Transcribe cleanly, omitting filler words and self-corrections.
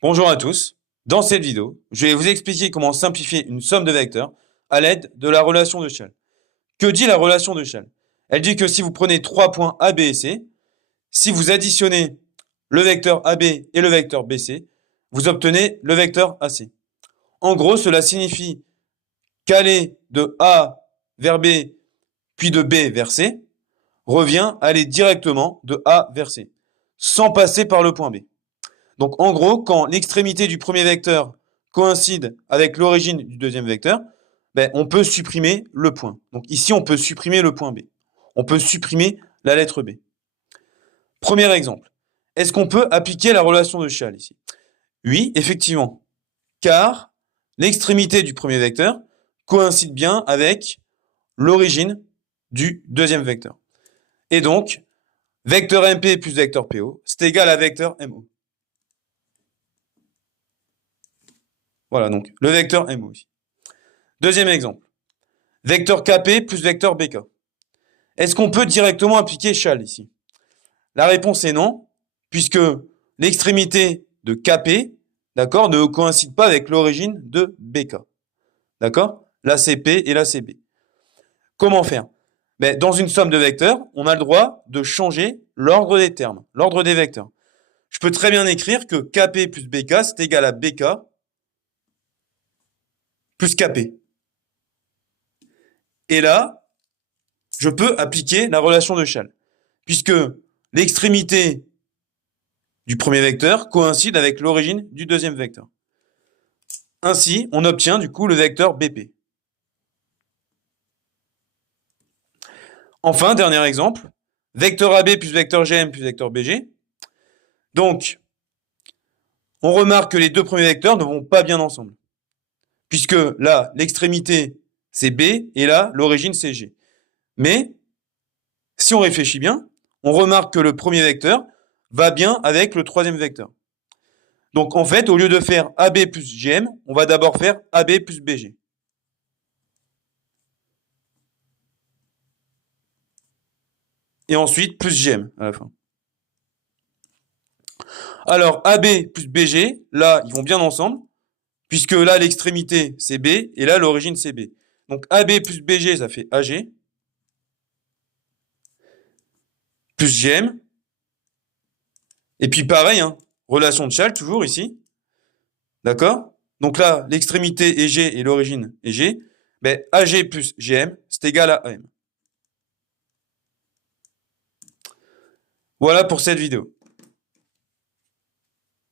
Bonjour à tous. Dans cette vidéo, je vais vous expliquer comment simplifier une somme de vecteurs à l'aide de la relation de Chasles. Que dit la relation de Chasles? Elle dit que si vous prenez trois points A, B et C, si vous additionnez le vecteur AB et le vecteur BC, vous obtenez le vecteur AC. En gros, cela signifie qu'aller de A vers B, puis de B vers C, revient à aller directement de A vers C, sans passer par le point B. Donc en gros, quand l'extrémité du premier vecteur coïncide avec l'origine du deuxième vecteur, on peut supprimer le point. Donc ici, on peut supprimer le point B. On peut supprimer la lettre B. Premier exemple. Est-ce qu'on peut appliquer la relation de Chasles ici? Oui, effectivement. Car l'extrémité du premier vecteur coïncide bien avec l'origine du deuxième vecteur. Et donc, vecteur MP plus vecteur PO, c'est égal à vecteur MO. Voilà, donc le vecteur MO ici. Deuxième exemple. Vecteur KP plus vecteur BK. Est-ce qu'on peut directement appliquer Chasles ici? La réponse est non, puisque l'extrémité de KP, d'accord, ne coïncide pas avec l'origine de BK. D'accord? Là, c'est P et là, c'est B. Comment faire? Dans une somme de vecteurs, on a le droit de changer l'ordre des termes, l'ordre des vecteurs. Je peux très bien écrire que KP plus BK, c'est égal à BK plus KP. Et là, je peux appliquer la relation de Chasles, puisque l'extrémité du premier vecteur coïncide avec l'origine du deuxième vecteur. Ainsi, on obtient du coup le vecteur BP. Enfin, dernier exemple, vecteur AB plus vecteur GM plus vecteur BG. Donc, on remarque que les deux premiers vecteurs ne vont pas bien ensemble, puisque là, l'extrémité, c'est B, et là, l'origine, c'est G. Mais, si on réfléchit bien, on remarque que le premier vecteur va bien avec le troisième vecteur. Donc, en fait, au lieu de faire AB plus GM, on va d'abord faire AB plus BG. Et ensuite, plus GM à la fin. Alors, AB plus BG, là, ils vont bien ensemble, puisque là, l'extrémité, c'est B, et là, l'origine, c'est B. Donc, AB plus BG, ça fait AG, plus GM. Et puis, pareil, relation de Chasles, toujours ici. D'accord? Donc là, l'extrémité est G et l'origine est G. AG plus GM, c'est égal à AM. Voilà pour cette vidéo.